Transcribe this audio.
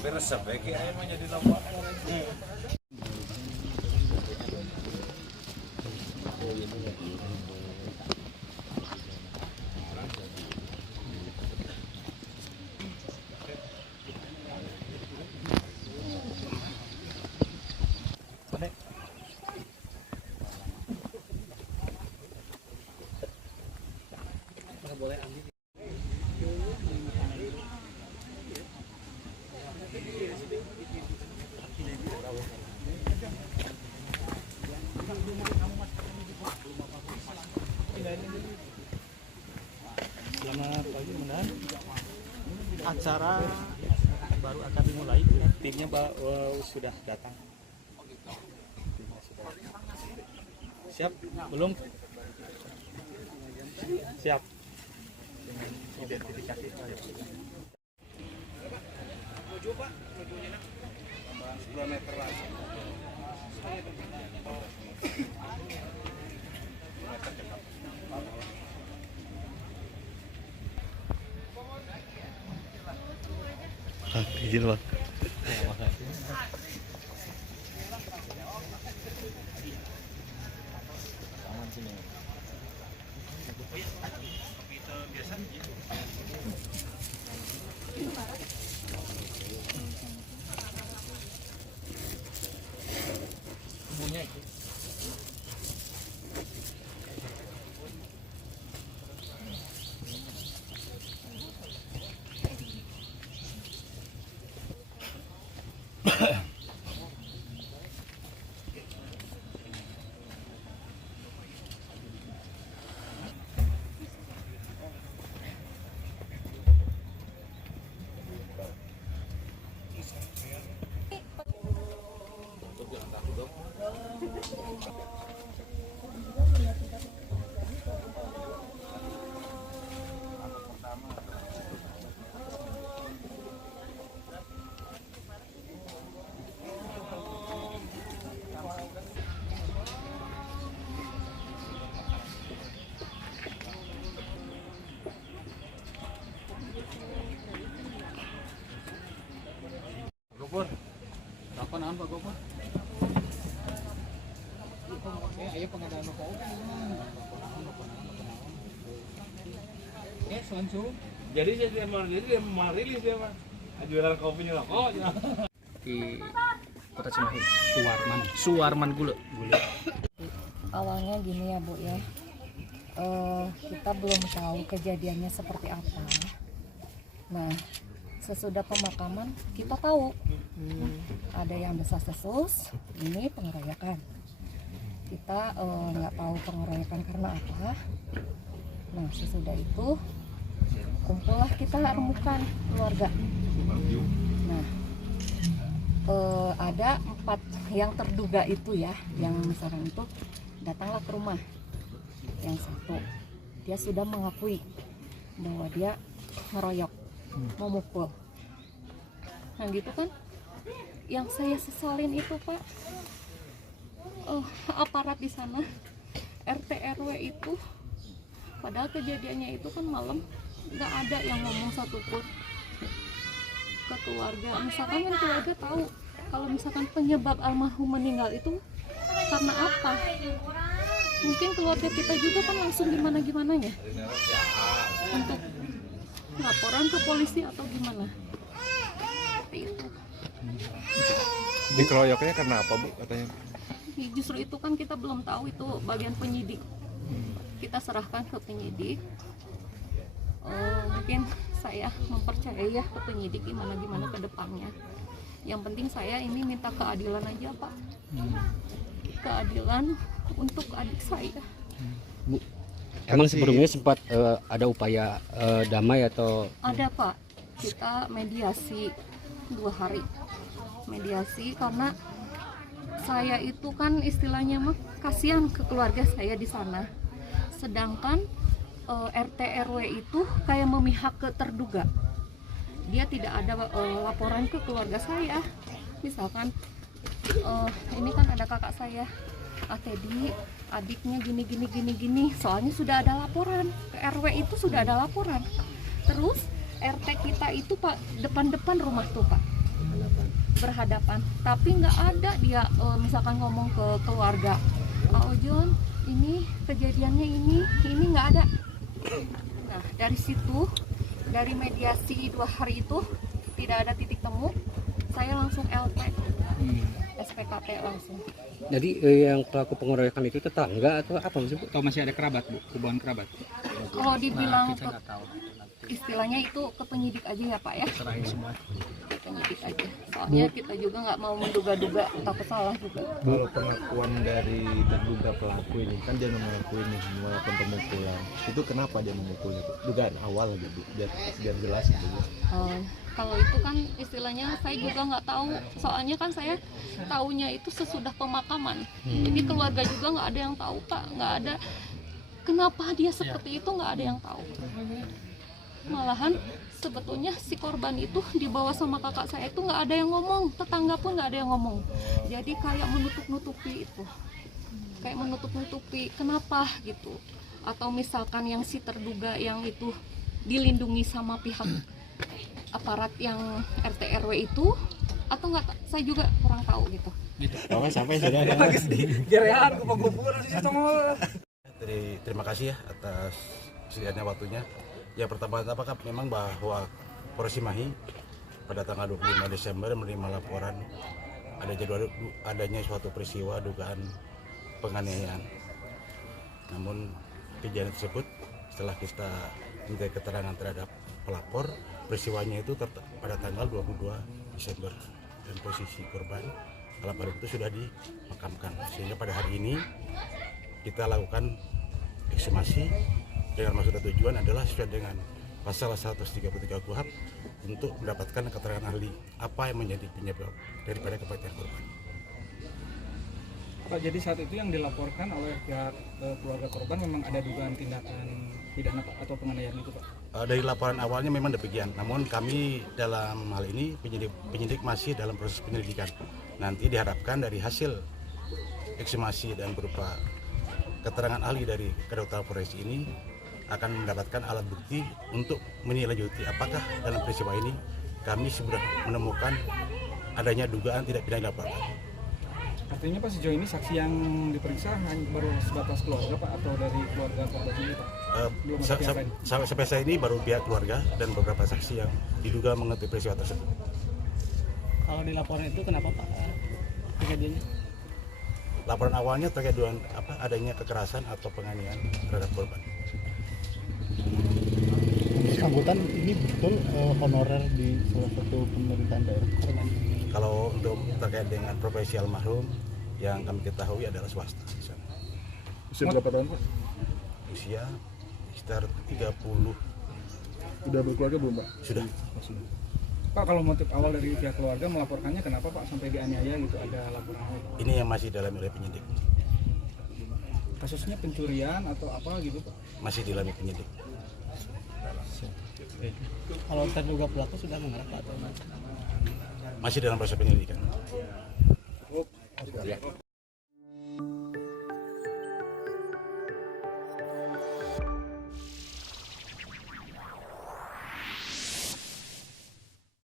Beres sampai kayak ayam jadi lomba. Boleh ambil. Selamat pagi, teman-teman. Acara baru akan dimulai. Timnya sudah datang. Siap? Belum? Siap. Identifikasi. Menuju Pak, menujunya tambah 10 meter lagi. Izin Pak. Gopur, kapan apa Gopur? Ayo pengadaan rokok. Sonsu. Jadi dia mau rilis dia mah. Jualan kopinya rokok. Di Kota Cimahi. Suwarman Gule. Awalnya gini ya Bu ya, kita belum tahu kejadiannya seperti apa. Nah, sesudah pemakaman kita tahu ada yang desas-desus, ini pengeroyokan. Kita nggak tahu pengeroyokan karena apa. Nah, sesudah itu kumpullah kita remukan keluarga. Nah, ada 4 yang terduga itu ya, yang misalkan itu datanglah ke rumah. Yang satu, dia sudah mengakui bahwa dia ngeroyok, memukul. Nah gitu kan, yang saya sesalin itu Pak, aparat di sana, RT RW itu, padahal kejadiannya itu kan malam, nggak ada yang ngomong satupun ke keluarga. Misalkan kan keluarga tahu kalau misalkan penyebab almarhum meninggal itu karena apa, mungkin keluarga kita juga kan langsung gimana-gimananya untuk laporan ke polisi atau gimana. Seperti itu. Dikeroyoknya karena apa Bu katanya? Justru itu kan kita belum tahu, itu bagian penyidik. Kita serahkan ke penyidik. Mungkin saya mempercayai ya ke penyidik gimana ke depannya. Yang penting saya ini minta keadilan aja Pak. Keadilan untuk adik saya. Bu, emang sebelumnya sempat ada upaya damai atau? Ada Pak, kita mediasi 2 hari. Mediasi karena saya itu kan istilahnya mah kasihan ke keluarga saya di sana. Sedangkan RT RW itu kayak memihak ke terduga. dia tidak ada laporan ke keluarga saya. Misalkan ini kan ada kakak saya, Teddy, adiknya gini. Soalnya sudah ada laporan ke RW, itu sudah ada laporan. Terus RT kita itu Pak depan rumah tuh Pak, berhadapan. Tapi nggak ada dia misalkan ngomong ke keluarga, Pak Ojon, ini kejadiannya ini nggak ada. Nah dari situ, dari mediasi 2 hari itu tidak ada titik temu, saya langsung LP, SPKP langsung. Jadi yang pelaku pengeroyokan itu tetangga atau apa sih Bu? Atau masih ada kerabat Bu, hubungan kerabat? Kalau dibilang istilahnya itu ke penyidik aja ya Pak ya. Ke penyidik aja. Soalnya kita juga nggak mau menduga-duga takut salah juga. Kalau pengakuan dari terduga pelaku ini kan dia mengakui ini melakukan pemukulan, itu kenapa dia memukul itu? Dugaan awal gitu, biar jelas gitu. Kalau itu kan istilahnya saya juga nggak tahu, soalnya kan saya taunya itu sesudah pemakaman. Jadi keluarga juga nggak ada yang tahu Pak, nggak ada kenapa dia seperti itu, nggak ada yang tahu. Malahan sebetulnya si korban itu dibawa sama kakak saya itu nggak ada yang ngomong, tetangga pun nggak ada yang ngomong. Jadi kayak menutup-nutupi itu, kayak menutup-nutupi kenapa gitu. Atau misalkan yang si terduga yang itu dilindungi sama pihak aparat yang RT RW itu, atau nggak, saya juga kurang tahu gitu. Sampai sudah ada. Terima kasih ya atas sedianya waktunya. Yang pertama-tama kan memang bahwa Polres Cimahi pada tanggal 25 Desember menerima laporan adanya suatu peristiwa dugaan penganiayaan. Namun kejadian tersebut setelah kita minta keterangan terhadap pelapor, peristiwanya itu pada tanggal 22 Desember dan posisi korban dalam itu sudah dimakamkan. Sehingga pada hari ini kita lakukan ekshumasi dengan maksud dan tujuan adalah sesuai dengan pasal 133 KUHP untuk mendapatkan keterangan ahli apa yang menjadi penyebab daripada kematian korban. Pak, jadi saat itu yang dilaporkan oleh pihak keluarga korban memang ada dugaan tindakan pidana Pak, atau penganiayaan itu Pak? Dari laporan awalnya memang demikian, namun kami dalam hal ini penyidik masih dalam proses penyelidikan. Nanti diharapkan dari hasil ekshumasi dan berupa keterangan ahli dari kedokteran forensik ini akan mendapatkan alat bukti untuk menindaklanjuti apakah dalam peristiwa ini kami sudah menemukan adanya dugaan tidak pidana dilaporkan. Artinya Pak, sejauh ini saksi yang diperiksa hanya baru sebatas keluarga Pak, atau dari keluarga korban ini Pak? Belum ada pihak lain? Sampai saat ini baru pihak keluarga dan beberapa saksi yang diduga mengetahui peristiwa tersebut. Kalau di laporan itu kenapa Pak kejadiannya? Laporan awalnya terkait dengan adanya kekerasan atau penganiayaan terhadap korban. Sambutan ini betul honorer di salah satu pemerintahan daerah. Kalau untuk terkait dengan profesi almarhum yang kami ketahui adalah swasta di sana. Usia berapa tahun Pak? Usia sekitar 30. Sudah berkeluarga belum Pak? Sudah. Pak, kalau motif awal dari pihak keluarga melaporkannya kenapa Pak sampai dianiaya gitu, ada laporan awal? Ini yang masih dalam oleh penyidik. Kasusnya pencurian atau apa gitu Pak? Masih dilami penyidik. Kalau terduga pelaku sudah mengarah Pak atau Masih dalam proses penyelidikan.